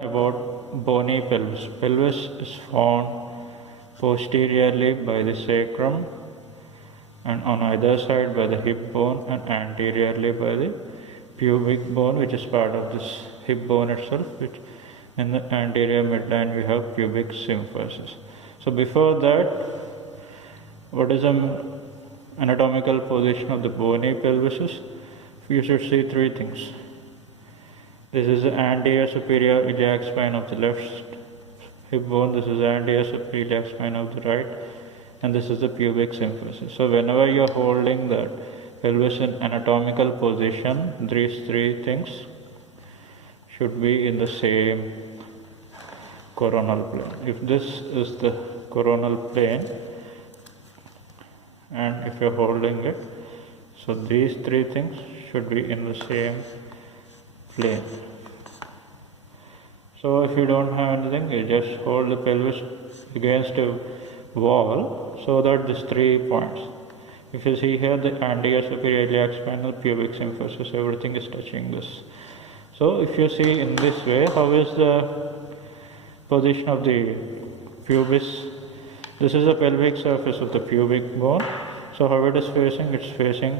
About bony pelvis. Pelvis is formed posteriorly by the sacrum and on either side by the hip bone and anteriorly by the pubic bone, which is part of this hip bone itself, which in the anterior midline we have pubic symphysis. So before that, what is the anatomical position of the bony pelvis? You should see three things. This is the anterior superior iliac spine of the left hip bone, this is the anterior superior iliac spine of the right, and this is the pubic symphysis. So whenever you are holding that pelvis in anatomical position, these three things should be in the same coronal plane. If this is the coronal plane and if you are holding it, so these three things should be in the same plane. So if you don't have anything, you just hold the pelvis against a wall so that these 3 points. If you see here, the anterior superior iliac spine, pubic symphysis, everything is touching this. So if you see in this way, how is the position of the pubis? This is the pelvic surface of the pubic bone. So how it is facing? It's facing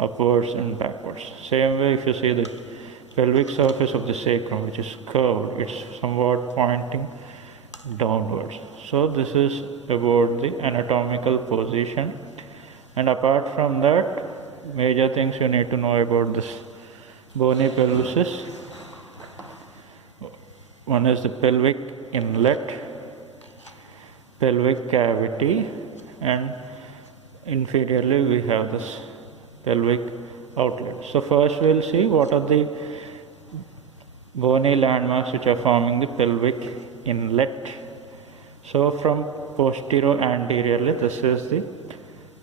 upwards and backwards. Same way, if you see the pelvic surface of the sacrum, which is curved, it's somewhat pointing downwards. So this is about the anatomical position. And apart from that, major things you need to know about this bony pelvis is, one is the pelvic inlet, pelvic cavity, and inferiorly we have this pelvic outlet. So first we'll see what are the bony landmarks which are forming the pelvic inlet. So from posterior anteriorly, this is the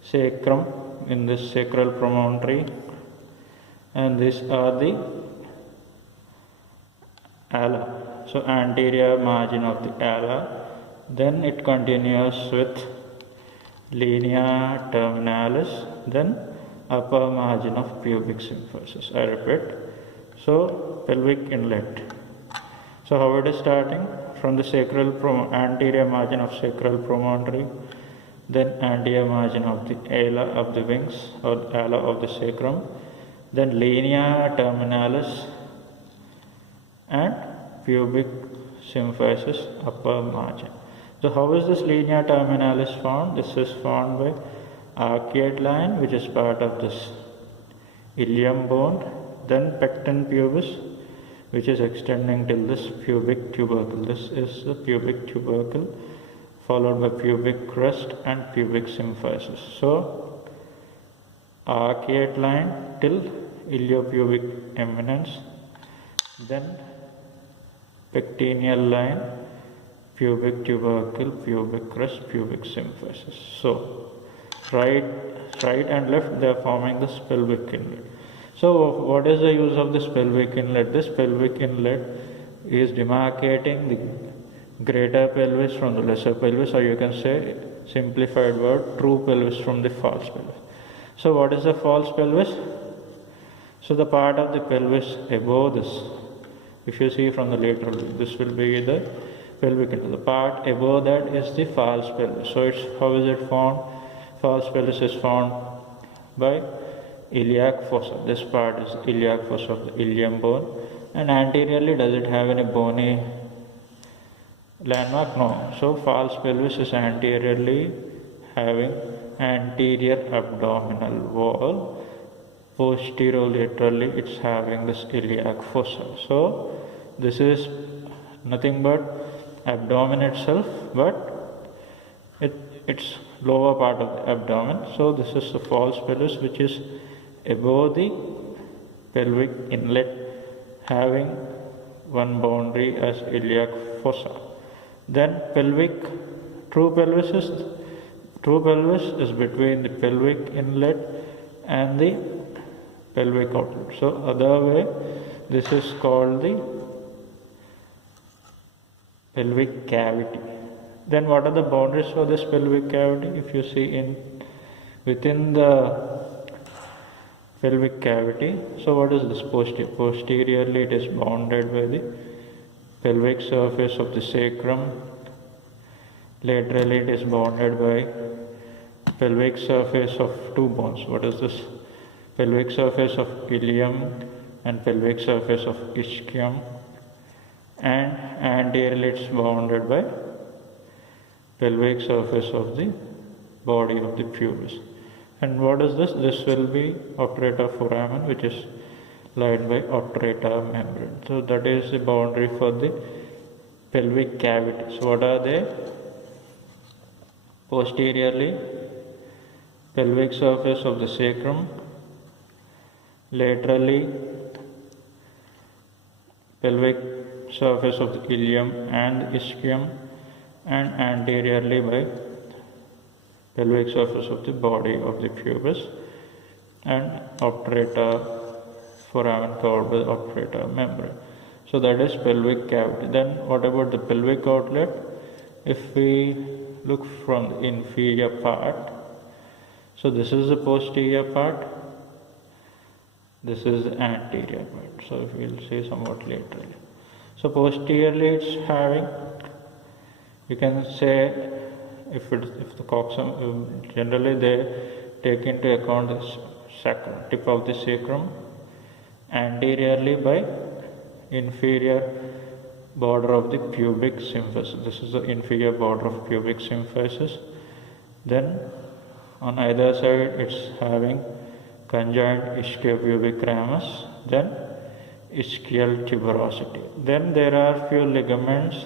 sacrum in this sacral promontory, and these are the ala. So anterior margin of the ala, then it continues with linea terminalis, then upper margin of pubic symphysis. I repeat, so pelvic inlet. So how it is starting? From the sacral anterior margin of sacral promontory, then anterior margin of the ala of the wings or ala of the sacrum, then linea terminalis and pubic symphysis upper margin. So how is this linea terminalis formed? This is formed by arcuate line, which is part of this ilium bone, then pecten pubis, which is extending till this pubic tubercle. This is the pubic tubercle, followed by pubic crest and pubic symphysis. So arcuate line till iliopubic eminence, then pectineal line, pubic tubercle, pubic crest, pubic symphysis. So right and left, they are forming this pelvic inlet. So what is the use of this pelvic inlet? This pelvic inlet is demarcating the greater pelvis from the lesser pelvis, or you can say, simplified word, true pelvis from the false pelvis. So what is the false pelvis? So the part of the pelvis above this, if you see from the lateral view, this will be the pelvic inlet. The part above that is the false pelvis. So how is it formed? False pelvis is formed by iliac fossa. This part is iliac fossa of the ilium bone. And anteriorly, does it have any bony landmark? No. So false pelvis is anteriorly having anterior abdominal wall. Posterolaterally, it's having this iliac fossa. So this is nothing but abdomen itself, but it's lower part of the abdomen. So this is the false pelvis, which is above the pelvic inlet, having one boundary as iliac fossa. Then true pelvis is between the pelvic inlet and the pelvic outlet. So other way, this is called the pelvic cavity. Then what are the boundaries for this pelvic cavity? If you see within the pelvic cavity, so what is this posteriorly? It is bounded by the pelvic surface of the sacrum. Laterally it is bounded by pelvic surface of two bones. What is this? Pelvic surface of ilium and pelvic surface of ischium, and anteriorly it's bounded by pelvic surface of the body of the pubis. And what is this? This will be obturator foramen, which is lined by obturator membrane. So that is the boundary for the pelvic cavity. So what are they? Posteriorly, pelvic surface of the sacrum. Laterally, pelvic surface of the ilium and ischium, and anteriorly by pelvic surface of the body of the pubis and obturator foramen covered by the obturator membrane. So that is pelvic cavity. Then what about the pelvic outlet? If we look from the inferior part, so this is the posterior part, this is the anterior part. So we will see somewhat laterally. So posteriorly it's having, you can say, if the coxsacrum, generally they take into account the sacrum, tip of the sacrum, anteriorly by inferior border of the pubic symphysis. This is the inferior border of pubic symphysis. Then on either side it's having conjoined ischiopubic ramus, then ischial tuberosity. Then there are few ligaments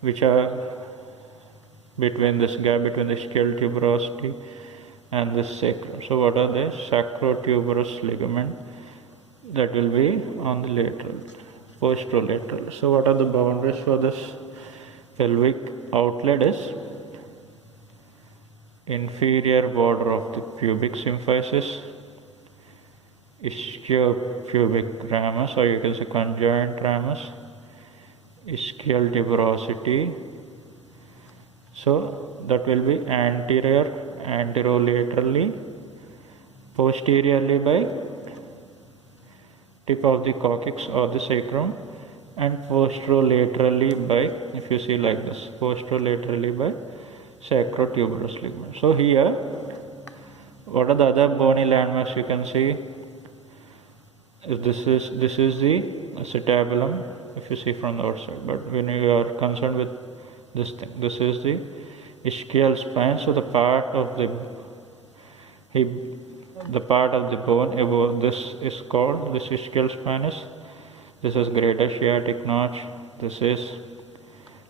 which are between this gap between the ischial tuberosity and the sacrum. So what are they? Sacrotuberous ligament, that will be on the lateral, posterolateral. So what are the boundaries for this pelvic outlet? Is inferior border of the pubic symphysis, ischiopubic ramus, or you can say conjoint ramus, ischial tuberosity. So that will be anterolaterally, posteriorly by tip of the coccyx or the sacrum, and posterolaterally by, if you see like this, posterolaterally by sacrotuberous ligament. So here, what are the other bony landmarks you can see? If this is the acetabulum, if you see from the outside, but when you are concerned with this thing, this is the ischial spine. So the part of the hip, the part of the bone above this is called, this ischial spinous. This is greater sciatic notch, this is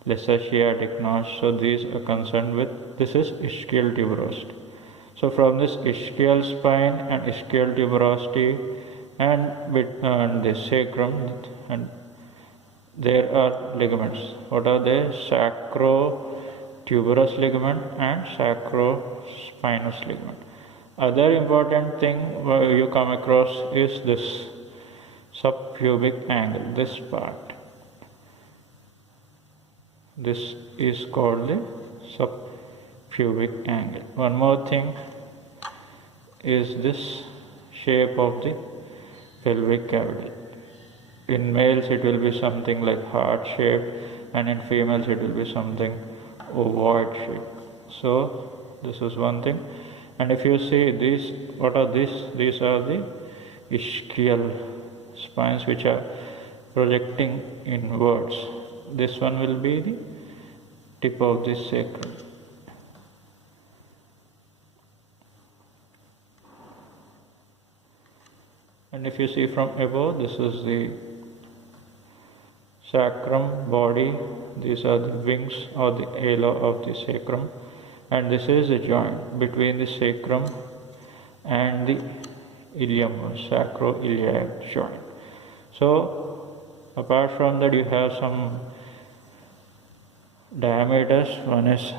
lesser sciatic notch. So these are concerned with, this is ischial tuberosity. So from this ischial spine and ischial tuberosity and the sacrum, and there are ligaments. What are they? Sacrotuberous ligament and sacrospinous ligament. Other important thing you come across is this subpubic angle, this part. This is called the subpubic angle. One more thing is this shape of the pelvic cavity. In males it will be something like heart shape, and in females it will be something ovoid shape. So this is one thing. And if you see these, what are these? These are the ischial spines which are projecting inwards. This one will be the tip of the sacrum. And if you see from above, this is the sacrum body, these are the wings or the ala of the sacrum, and this is the joint between the sacrum and the ilium, sacroiliac joint. So apart from that, you have some diameters. One is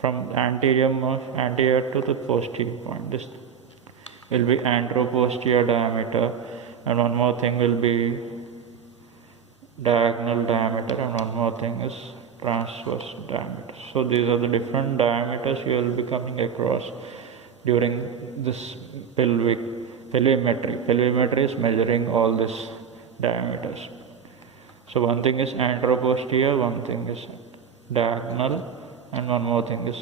from anterior to the posterior point. This will be anteroposterior diameter, and one more thing will be diagonal diameter, and one more thing is transverse diameter. So these are the different diameters you will be coming across during this pelvimetry. Pelvimetry is measuring all these diameters. So one thing is anteroposterior, one thing is diagonal, and one more thing is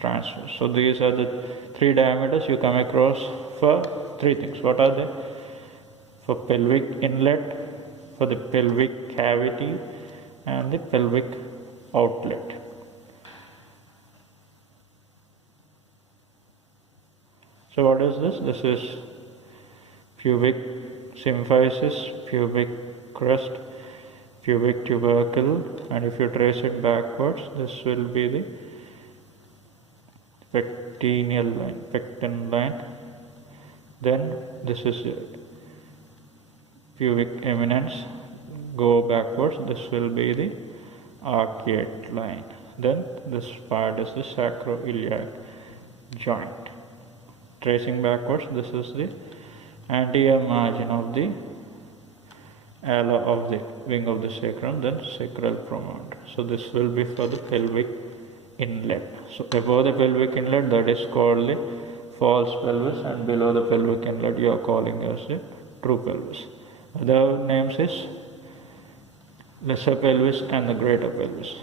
transverse. So these are the three diameters you come across for three things. What are they? For pelvic inlet, for the pelvic cavity, and the pelvic outlet. So what is this? This is pubic symphysis, pubic crest, pubic tubercle, and if you trace it backwards, this will be the pectineal line, pecten line. Then this is pubic eminence, go backwards, this will be the arcuate line. Then this part is the sacroiliac joint. Tracing backwards, this is the anterior margin of the ala of the wing of the sacrum, then sacral promontory. So this will be for the pelvic inlet. So above the pelvic inlet, that is called the false pelvis, and below the pelvic inlet you are calling as the true pelvis. Other names is lesser pelvis and the greater pelvis.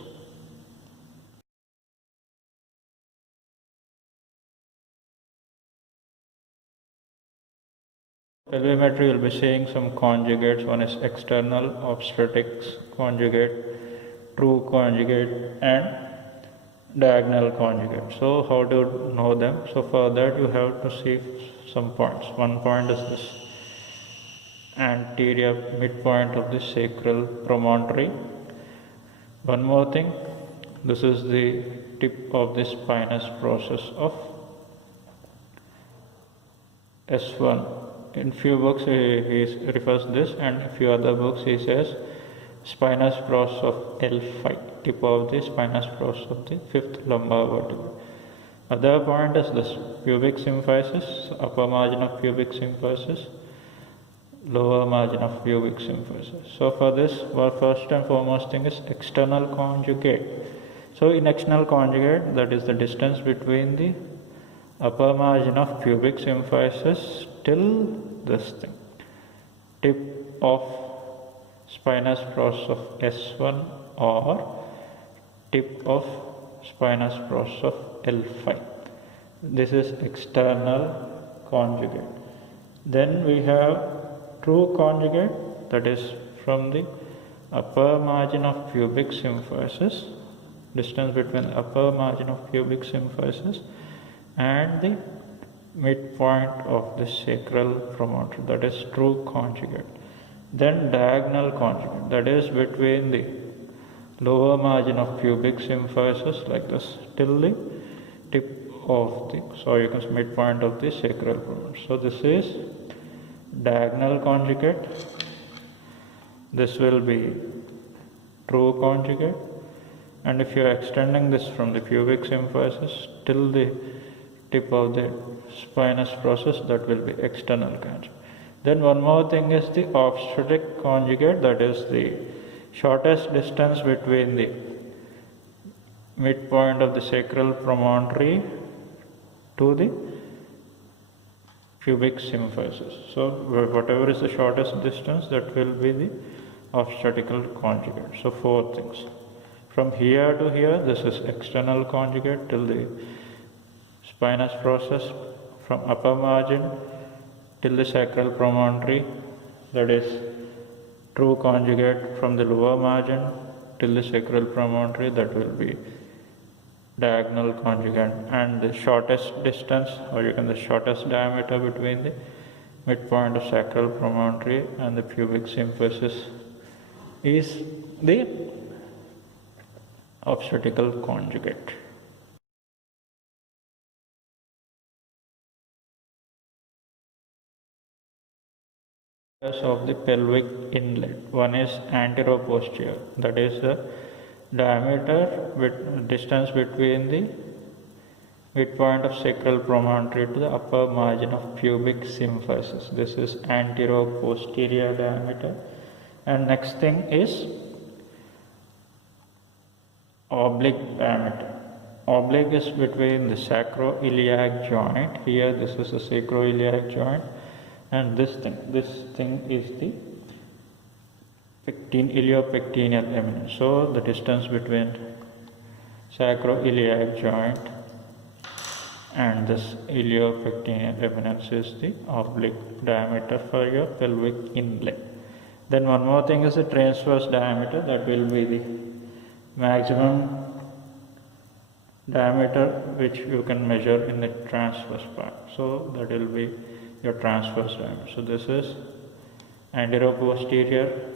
Pelvimetry will be seeing some conjugates. One is external obstetrics conjugate, true conjugate, and diagonal conjugate. So how to know them? So for that you have to see some points. One point is this anterior midpoint of the sacral promontory. One more thing, this is the tip of the spinous process of S1. In few books he refers this, and in few other books he says spinous process of L5, tip of the spinous process of the fifth lumbar vertebra. Other point is this pubic symphysis, upper margin of pubic symphysis, lower margin of pubic symphysis. So for this, our first and foremost thing is external conjugate. So in external conjugate, that is the distance between the upper margin of pubic symphysis till this thing, tip of spinous process of S1 or tip of spinous process of L5. This is external conjugate. Then we have true conjugate, that is from the upper margin of pubic symphysis, distance between the upper margin of pubic symphysis and the midpoint of the sacral promontory, that is true conjugate. Then diagonal conjugate, that is between the lower margin of pubic symphysis like this till the tip of the, so you can see midpoint of the sacral promontory. So this is diagonal conjugate. This will be true conjugate, and if you are extending this from the pubic symphysis till the tip of the spinous process, that will be external conjugate. Then one more thing is the obstetric conjugate, that is the shortest distance between the midpoint of the sacral promontory to the pubic symphysis. So whatever is the shortest distance, that will be the obstetrical conjugate. So four things. From here to here, this is external conjugate till the spinous process, from upper margin till the sacral promontory, that is true conjugate from the lower margin till the sacral promontory, that will be diagonal conjugate. And the shortest distance, or you can the shortest diameter between the midpoint of sacral promontory and the pubic symphysis is the obstetrical conjugate. Of the pelvic inlet, one is anteroposterior, that is the diameter with distance between the midpoint of sacral promontory to the upper margin of pubic symphysis. This is anteroposterior diameter. And next thing is oblique diameter. Oblique is between the sacroiliac joint. Here this is the sacroiliac joint, and this thing is the iliopectineal eminence. So the distance between sacroiliac joint and this iliopectineal eminence is the oblique diameter for your pelvic inlet. Then one more thing is the transverse diameter, that will be the maximum diameter which you can measure in the transverse part. So that will be your transverse diameter. So this is anteroposterior,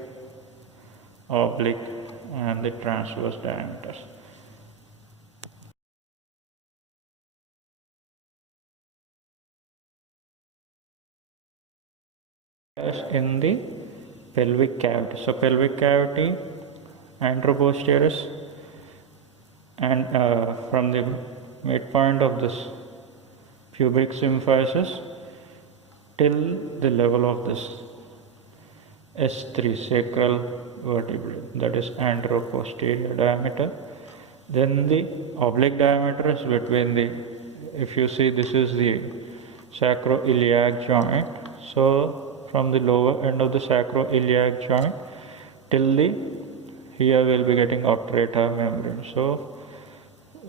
oblique and the transverse diameters. In the pelvic cavity. So pelvic cavity, anteroposterior, and from the midpoint of this pubic symphysis till the level of this S3 sacral vertebrae, that is anteroposterior diameter. Then the oblique diameter is between the, if you see, this is the sacroiliac joint. So from the lower end of the sacroiliac joint till the, here we will be getting obturator membrane. So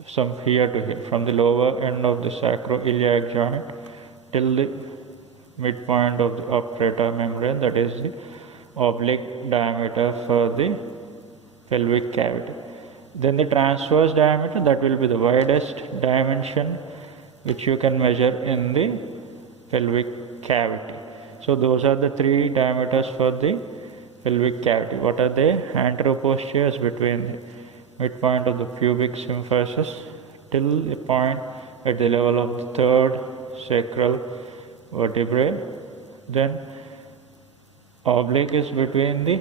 some here to here, from the lower end of the sacroiliac joint till the midpoint of the obturator membrane, that is the oblique diameter for the pelvic cavity. Then the transverse diameter, that will be the widest dimension which you can measure in the pelvic cavity. So those are the three diameters for the pelvic cavity. What are they? Anteroposterior is between the midpoint of the pubic symphysis till the point at the level of the third sacral vertebrae. Then oblique is between the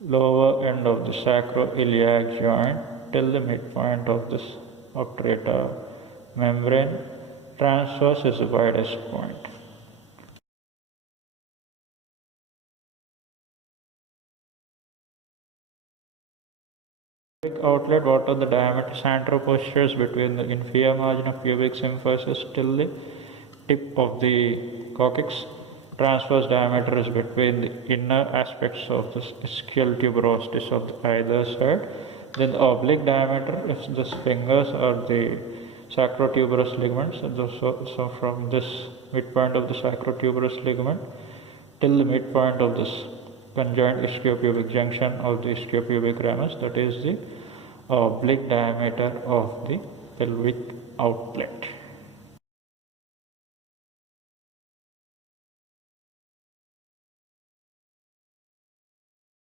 lower end of the sacroiliac joint till the midpoint of this obturator membrane. Transverse is the widest point. Outlet, what are the diameters? Anteroposterior is between the inferior margin of pubic symphysis till the tip of the coccyx. Transverse diameter is between the inner aspects of the ischial tuberosity of either side. Then the oblique diameter is the fingers or the sacrotuberous ligaments. So from this midpoint of the sacrotuberous ligament till the midpoint of this conjoint ischiopubic junction of the ischiopubic ramus, that is the oblique diameter of the pelvic outlet.